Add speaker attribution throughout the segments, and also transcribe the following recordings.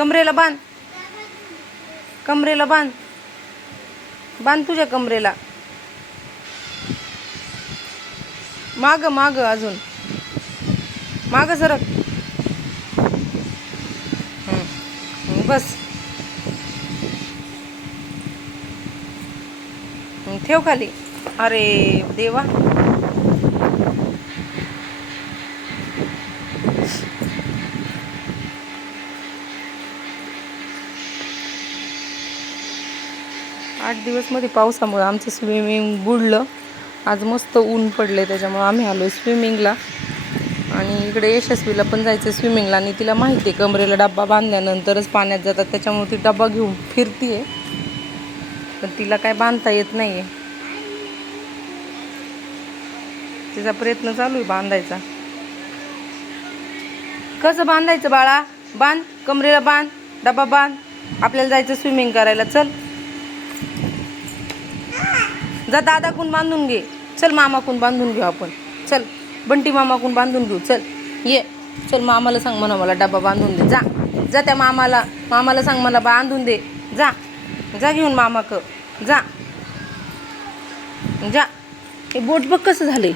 Speaker 1: कमरेला बांध. कमरेला बांध. बांध तुझ्या कमरेला. माग माग अजून. माग सरक. बस. ठेव खाली. अरे देवा. आठ दिवसमध्ये पावसामुळं पावसामुळे आमचं स्विमिंग बुडलं. आज मस्त ऊन पडले त्याच्यामुळं आम्ही आलो आहे स्विमिंगला आणि इकडे यशस्वीला पण जायचं स्विमिंगला आणि तिला माहिती आहे कमरेला डब्बा बांधल्यानंतरच पाण्यात जातात त्याच्यामुळे ती डब्बा घेऊन फिरतीये. पण तिला काय बांधता येत नाही आहे तिचा प्रयत्न चालू आहे बांधायचा. कसं बांधायचं बाळा? बांध कमरेला बांध डबा बांध. आपल्याला जायचं स्विमिंग करायला. चल. जा दादाकून बांधून घे. चल मामाकून बांधून घेऊ आपण. चल बंटी मामाकून बांधून घेऊ. चल ये. चल मामाला सांग म्हणा मला डबा बांधून दे. जा. जा त्या मामाला मामाला सांग मला बांधून दे. जा. जा घेऊन मामाक. जा. जा. हे बोट बघ कसं झाले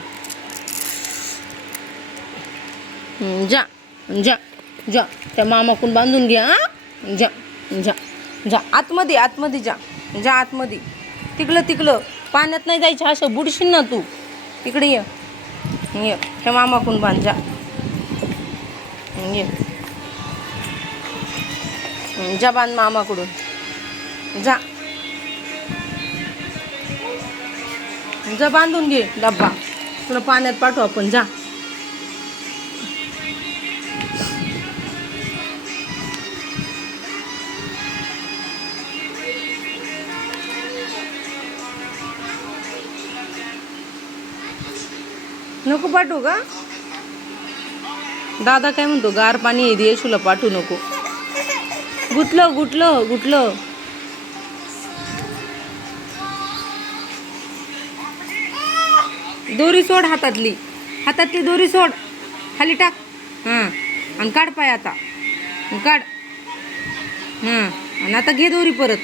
Speaker 1: जा. जा. जा. त्या मामाकून बांधून घ्या जा. जा. जा. आतमध्ये आतमध्ये जा. जा आतमध्ये. तिकडं तिकडं. पाण्यात नाही जायचं असं बुडशील ना तू. इकडे ये. ये. हे मामाकून बांध जा. ये. जा बांध मामाकडून. जा. जा बांधून घे डब्बा. तुला पाण्यात पाठवू आपण जा. नको पाठवू का? दादा काय म्हणतो गार पाणी येते येशूला पाठवू नको. गुटलं गुटलं गुटलं. दोरी सोड हातातली. हातातली दोरी सोड. खाली टाक. हां. आणि काढ पाय आता. काढ. हां. आणि आता घे दोरी परत.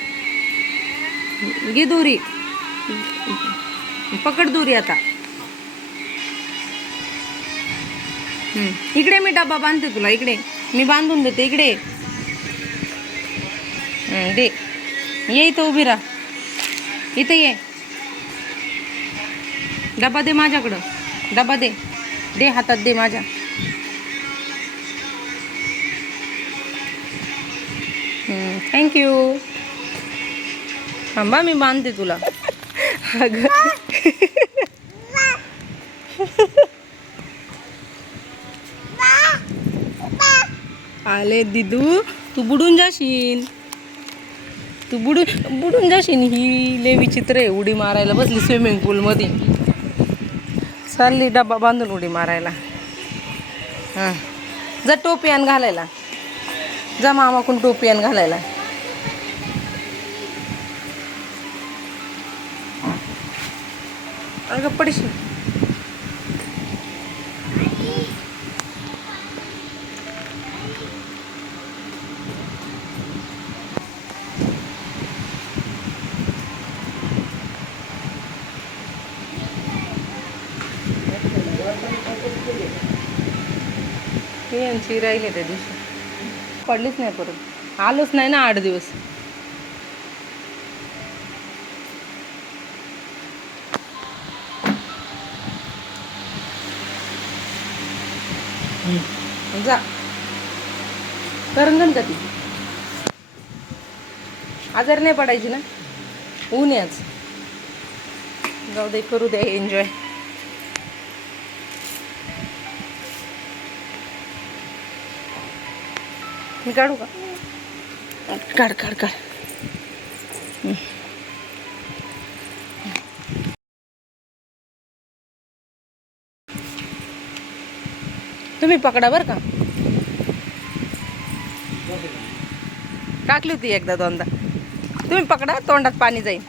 Speaker 1: घे दोरी. पकड दोरी आता. इकडे मी डबा बांधते तुला इकडे. मी बांधून देते इकडे. दे. ये इथं उभी राहा. इथं ये. डबा दे माझ्याकडं. डबा दे. दे हातात दे माझ्या. थँक्यू थांबा मी बांधते तुला. अगं. आले दिदू. तू बुडून जाशील. तू बुडून बुडून जाशील ही लय विचित्र आहे उडी मारायला. बसली स्विमिंग पूलमध्ये चालली डबा बांधून उडी मारायला. हां. जा टोपी आण घालायला. जा मामाकून टोपी आण घालायला. अगं पडशील. हे राहिले त्या दिवशी. पडलीच नाही परत. आलोच नाही ना आठ दिवस. जा. करंगण का ती आजार नाही पडायची ना? ऊन याच जाऊ दे करू द्या एन्जॉय मी काढू का? काढ काढ काढ. तुम्ही पकडा बरं का. टाकली होती एकदा दोनदा. तुम्ही पकडा तोंडात पाणी जाईल.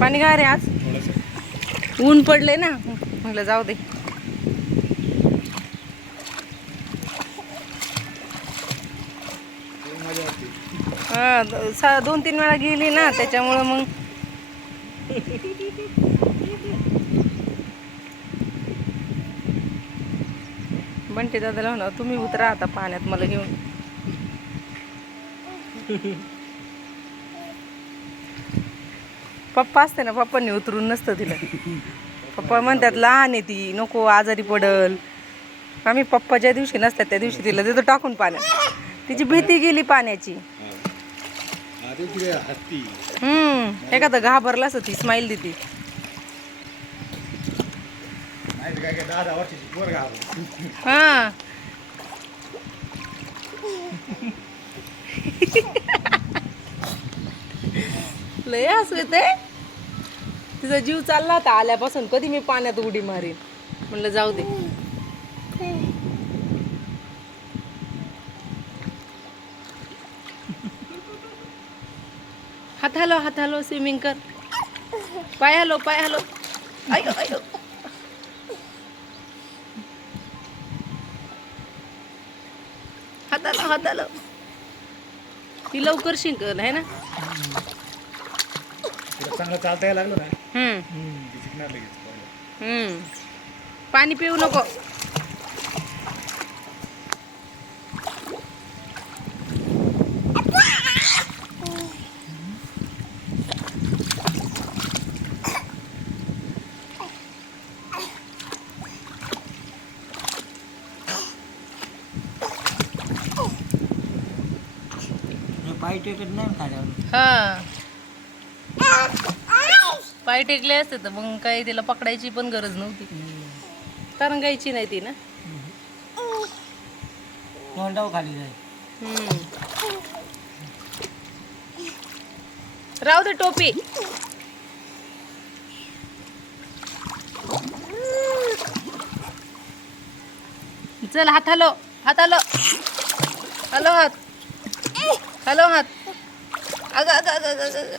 Speaker 1: पाणी गार आहे आज. ऊन पडले ना. म्हटलं जाऊ दे. हा द- सा दोन तीन वेळा गेली ना त्याच्यामुळं मग. बंटी दादाला म्हणा तुम्ही उतरा आता पाण्यात मला घेऊन. पप्पा असते ना पप्पांनी उतरून नसतं तिला पप्पा म्हणतात लहान आहे ती नको आजारी पडल. आम्ही पप्पा ज्या दिवशी नसतात त्या दिवशी तिला तिथं टाकून पाण्यात. तिची भीती गेली पाण्याची. हम्म एखादं घाबरला असं ती स्माईल देते. हा. लय असं येते तिचा जीव चालला होता आल्यापासून कधी मी पाण्यात उडी मारीन. म्हणलं जाऊ दे. हलो हात हलो स्विमिंग कर. पाय हलो पाय हलो अयो अयो. हात आलं हात आलं ती लवकर शिंकल आहे ना?
Speaker 2: चांगलं चालता यायला लागलं ना?
Speaker 1: हम्म.
Speaker 2: ती शिकणार लगेच. पोरं.
Speaker 1: हम्म. पाणी पिऊ नको.
Speaker 3: पाय टेकत नाही खाल्यावर
Speaker 1: हा. पाय टेकले असते तर मग काही तिला पकडायची पण गरज नव्हती. तरंगायची नाही ती ना.
Speaker 3: तोंडावर खाली जाय
Speaker 1: हम्म. राहू दे टोपी. चल हात हलो हात हलो हलो हात. हलो हात. अगं अगं अगं अगं.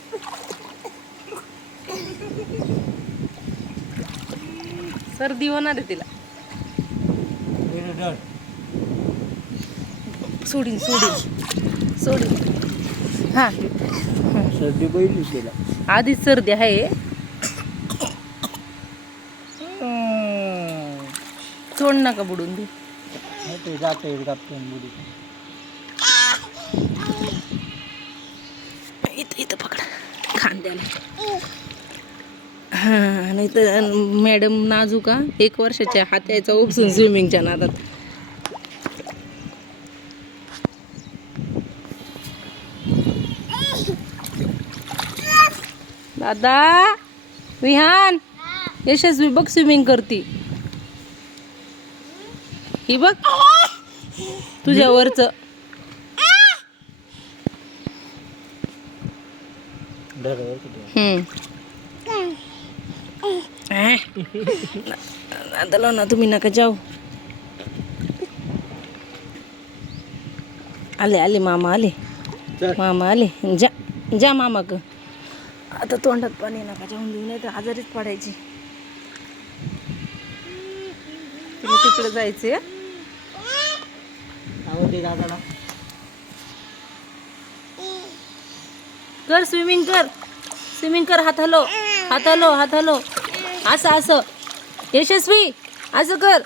Speaker 1: सर्दी होणार आहे तिला. सोडीन सोडीन. सोडीन. हा.
Speaker 3: सर्दी पहिली केला
Speaker 1: आधीच सर्दी आहे. सोड नका बुडून दे
Speaker 3: ते जाते बुडी.
Speaker 1: इथं इथं पकडा. खांद्याला. हा नाही तर मॅडम नाजूका एक वर्षाच्या हात्याचा उपसून स्विमिंगच्या नादात. दादा विहान यशस्वी बघ स्विमिंग करती. ही बघ तुझ्यावरचं
Speaker 3: आता
Speaker 1: हम्म. ना तुम्ही नका जाऊ. आले आले मामा आले. मामा आले. जा जा मामा ग आता तोंडात पाणी नका जाऊन देऊ नाही तर आजारीच पडायची. तिकडे जायचे
Speaker 3: आवाज दे दादाला
Speaker 1: कर स्विमिंग कर. स्विमिंग कर हात हलो हात हलो हात हलो असं असं. यशस्वी. असं कर.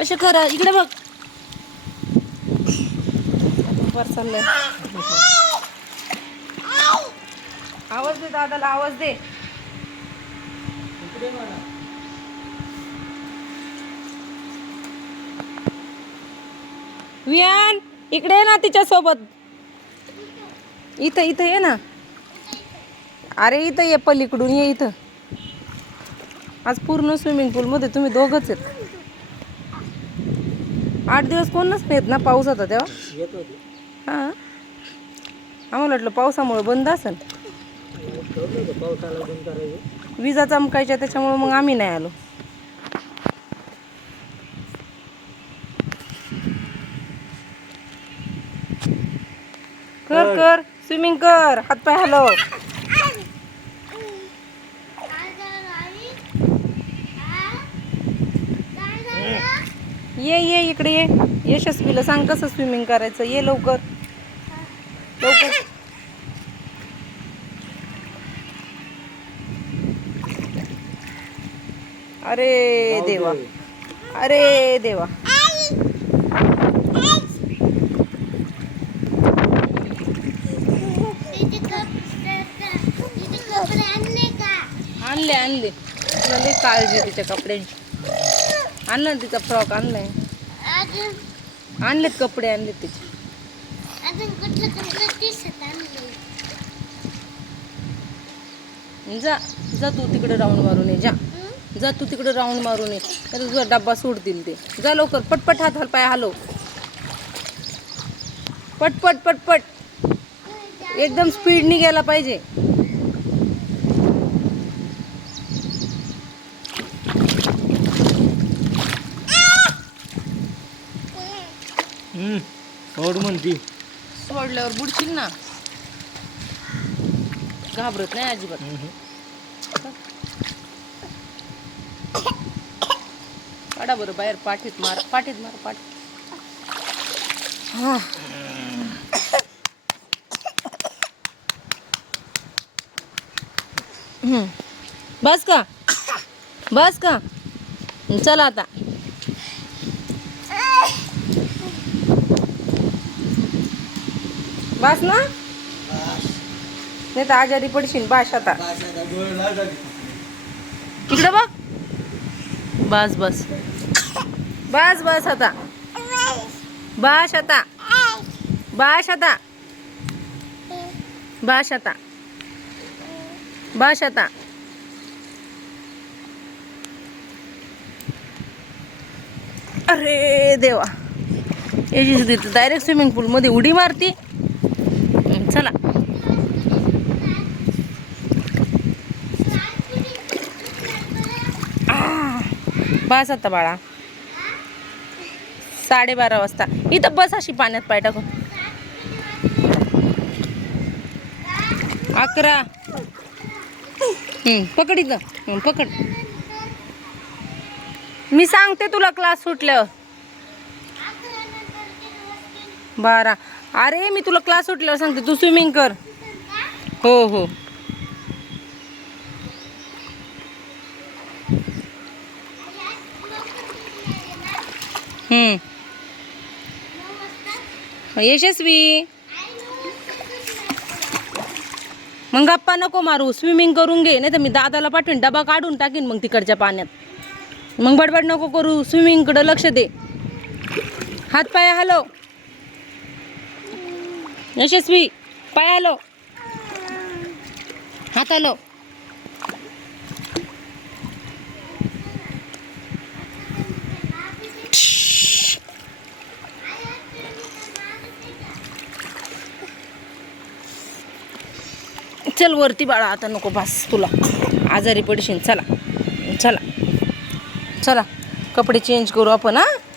Speaker 1: असं कर. इकडे बघ. वर चाललंय. आवाज दे दादाला आवाज दे. वियान इकडे ना तिच्या सोबत इथं इथं ये ना. अरे इथं ये पलीकडून ये इथं. आज पूर्ण स्विमिंग पूलमध्ये तुम्ही दोघंच आहेत. आठ दिवस कोणच नाहीत ना पाऊस होता तेव्हा? हां? आम्हाला वाटलं पावसामुळे बंद असेल. विजा चमकायच्या त्याच्यामुळे मग आम्ही नाही आलो. कर. कर. स्विमिंग कर हात पाय हलव. ये ये इकडे ये. यशस्वीला सांग कसं स्विमिंग करायचं. ये लवकर. लवकर. अरे देवा. अरे देवा. आणले आणले. तुला लई काळजी तिच्या कपड्यांची. आण ना तिचा फ्रॉक आणलाय. आणलेत कपडे आणलेत तिचे. जा जा तू तिकडे राऊंड मारून ये जा. जा तू तिकडे राऊंड मारून ये. तर तुझा डब्बा सोडतील ते. जा लवकर पटपट हात पाय हलव पटपट पटपट. एकदम स्पीडनी गेला पाहिजे.
Speaker 3: सोड म्हणती
Speaker 1: सोडल्यावर बुडशील ना. घाबरत नाही अजिबात. काढा बरं बाहेर पाठीत मार पाठीत मार पाठ. हा. हम्म. बस का बस का चला आता. बस ना? नाही तर आजारी पडशील बाश आता. इकडे बघ. बस बस. बस बस आता. बाश आता. बाश आता. बाश आता. बाश आता. अरे देवा. याची सुद्धा डायरेक्ट स्विमिंग पूलमध्ये उडी मारती. चला. बस आता बाळा. साडेबारा वाजता. इथं बस अशी पाण्यात पाय टाकून. अकरा. पकड इथं. पकड. मी सांगते तुला क्लास सुटल्यावर. बारा. अरे मी तुला क्लास सुटल्यावर सांगते. तू स्विमिंग कर. हो हो. यशस्वी. मग गप्पा नको मारू. स्विमिंग करून घे नाही तर मी दादाला पाठवीन. डबा काढून टाकीन मग तिकडच्या पाण्यात. मग बडबड नको करू. स्विमिंगकडं लक्ष दे. हात पाय हलव. यशस्वी. पाय हातालो हात चल वरती बाळा आता नको बास तुला. आजारी पडशील चला. चला. चला. कपडे चेंज करू आपण हां?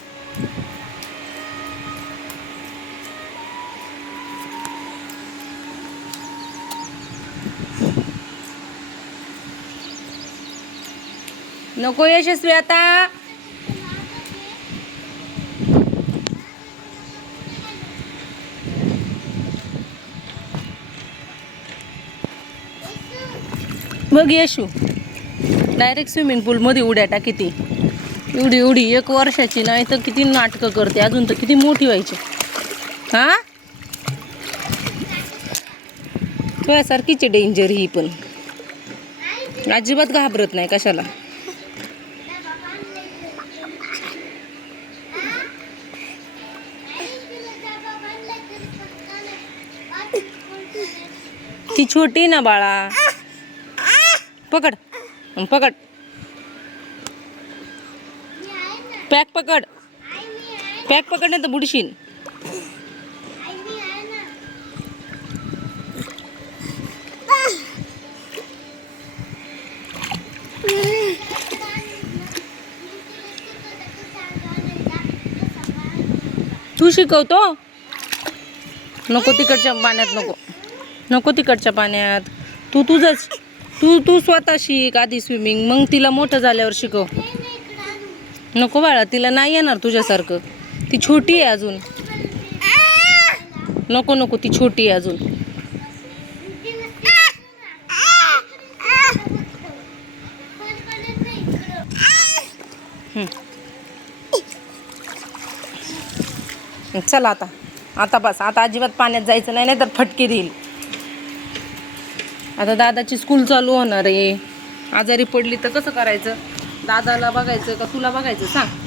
Speaker 1: नको यशस्वी आता. मग येशू डायरेक्ट स्विमिंग पूलमध्ये उड्या टाकी ती. एवढी एवढी एक वर्षाची नाही तर किती नाटकं करते अजून तर किती मोठी व्हायची. हा? तुझ्यासारखीच डेंजर ही पण. अजिबात घाबरत नाही कशाला. छोटी ना बाळा. पकड. पकड. पॅक पकड. पॅक पकड नाही तर बुडशील. तू शिकवतो? नको तिकडच्या पाण्यात नको. नको तिकडच्या पाण्यात. तू तुझंच. तू तू स्वतः शिक आधी स्विमिंग मग तिला मोठं झाल्यावर शिकव. नको बाळा तिला नाही येणार तुझ्यासारखं. ती छोटी आहे अजून. नको नको ती छोटी आहे अजून. चला आता. आता बस. आता अजिबात पाण्यात जायचं नाही नाही तर फटके देईल. आता दादाची स्कूल चालू होणार आहे. आजारी पडली तर कसं करायचं? दादाला बघायचं का तुला बघायचं? सांग.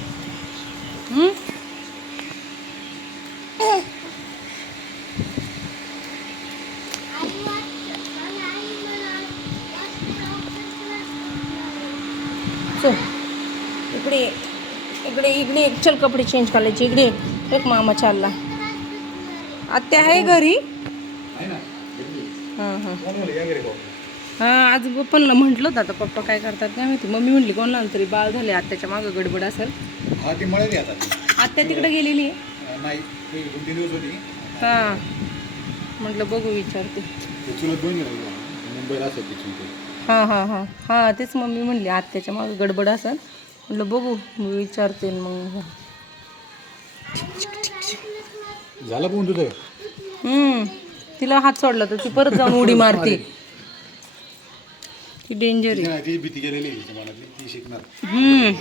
Speaker 1: इकडे इकडे इकडे एक चल कपडे चेंज करायचे. इकडे एक मामा चालला आत्या आहे घरी? हां
Speaker 2: कोण
Speaker 1: आज पप्पाला म्हटलं होतं आता पप्पा काय करतात काय माहिती. मम्मी म्हटली कोणाला तरी बाळ झाले आत्याच्या मागं गडबड असेल. आत्या तिकडे गेलेली हां. म्हटलं बघू विचारते. हां हां हां. हां तेच मम्मी म्हणली आत्याच्या मागं गडबड असेल. म्हटलं बघू मी विचारते मग.
Speaker 2: झालं पण तुझं?
Speaker 1: हम्म. तिला हात सोडला तर ती परत जाऊन उडी मारते. ती डेंजर आहे.
Speaker 2: ती नाही, ती भीती गेलेली आहे तिच्या मनातली ती शिकणार.
Speaker 1: हम्म.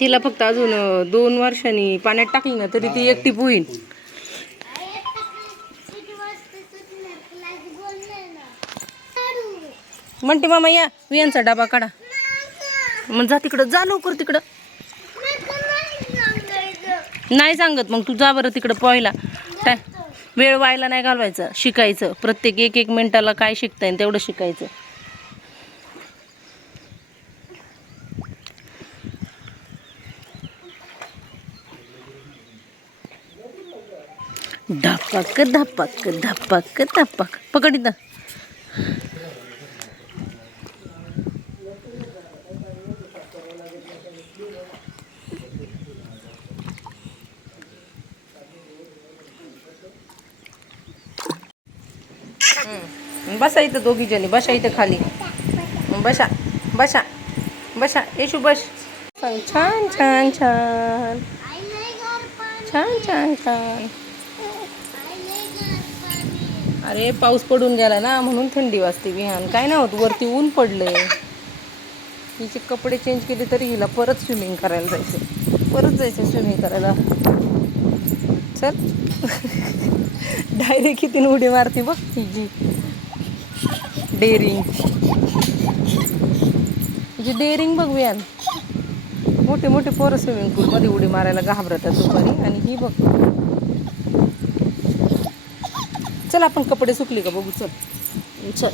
Speaker 1: तिला फक्त अजून अं, दोन वर्षांनी पाण्यात टाकली ना तरी ती एकटी पोहीन. म्हणते मामा या वियांचा डबा काढा. मग जा तिकडं जा लवकर तिकडं. नाही सांगत मग तू जा बरं तिकडं पोहायला. वेळ व्हायला नाही घालवायचा. शिकायचं. प्रत्येक एक एक मिनटाला काय शिकता येईल तेवढं शिकायचं. धपक धपक धपक धपक. पकडित बसा इथं दोघी जणी. बसा इथं खाली. बसा बसा बसा. येशू बस. छान छान छान. छान छान छान. अरे पाऊस पडून गेला ना म्हणून थंडी वाजते विहान. काय नाही होत वरती ऊन पडले हिचे कपडे चेंज केले तरी हिला परत स्विमिंग करायला जायचं. परत जायचं स्विमिंग करायला. चल. डायरेक्ट किती उडी मारते बघ हिची डेअरिंग. हिची डेअरिंग बघ विहान मोठे मोठे पोरं स्विमिंग पूलमध्ये उडी मारायला घाबरतात दुपारी आणि ही बघ. चल आपण कपडे सुकली का बघू? चल. चल.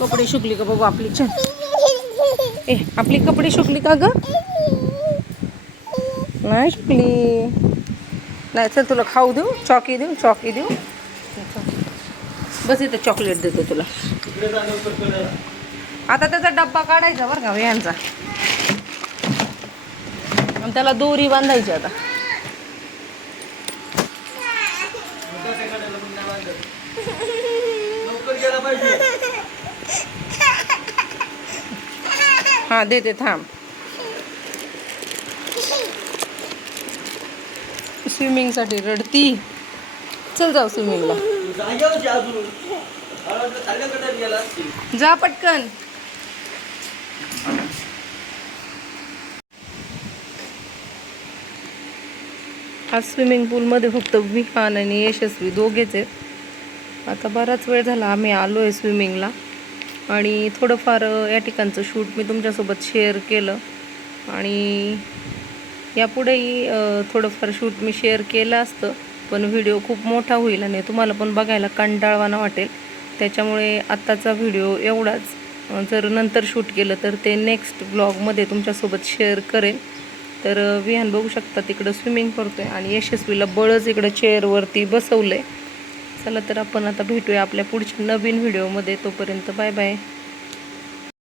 Speaker 1: कपडे सुकली का बघू आपली? चल. ए आपली कपडे सुकली का ग? नाही सुकली. नाही चल तुला खाऊ देऊ चॉकी देऊ चॉकी देऊ. बस इथं चॉकलेट देतो तुला. आता त्याचा डब्बा काढायचा बरं का यांचा. आणि त्याला दोरी बांधायची आता. हा देते थांब. स्विमिंगसाठी रडती. चल जाऊ स्विमिंगला जा पटकन. आज स्विमिंग पूलमध्ये फक्त विहान आणि यशस्वी दोघेच आहेत. आता बराच वेळ झाला आम्ही आलो आहे स्विमिंगला आणि थोडंफार या ठिकाणचं शूट मी तुमच्यासोबत शेअर केलं. आणि यापुढेही थोडंफार शूट मी शेअर केलं असतं पण व्हिडिओ खूप मोठा होईल आणि तुम्हाला पण बघायला कंटाळवाना वाटेल. त्याच्यामुळे आत्ताचा व्हिडिओ एवढाच. जर नंतर शूट केलं तर ते नेक्स्ट ब्लॉगमध्ये तुमच्यासोबत शेअर करेन. तर विहान बघू शकता तिकडं स्विमिंग करतो आहे आणि यशस्वीला बळच इकडं चेअरवरती बसवलं आहे चला तर आपण आता भेटूया आपल्या पुढच्या नवीन व्हिडिओमध्ये तोपर्यंत बाय बाय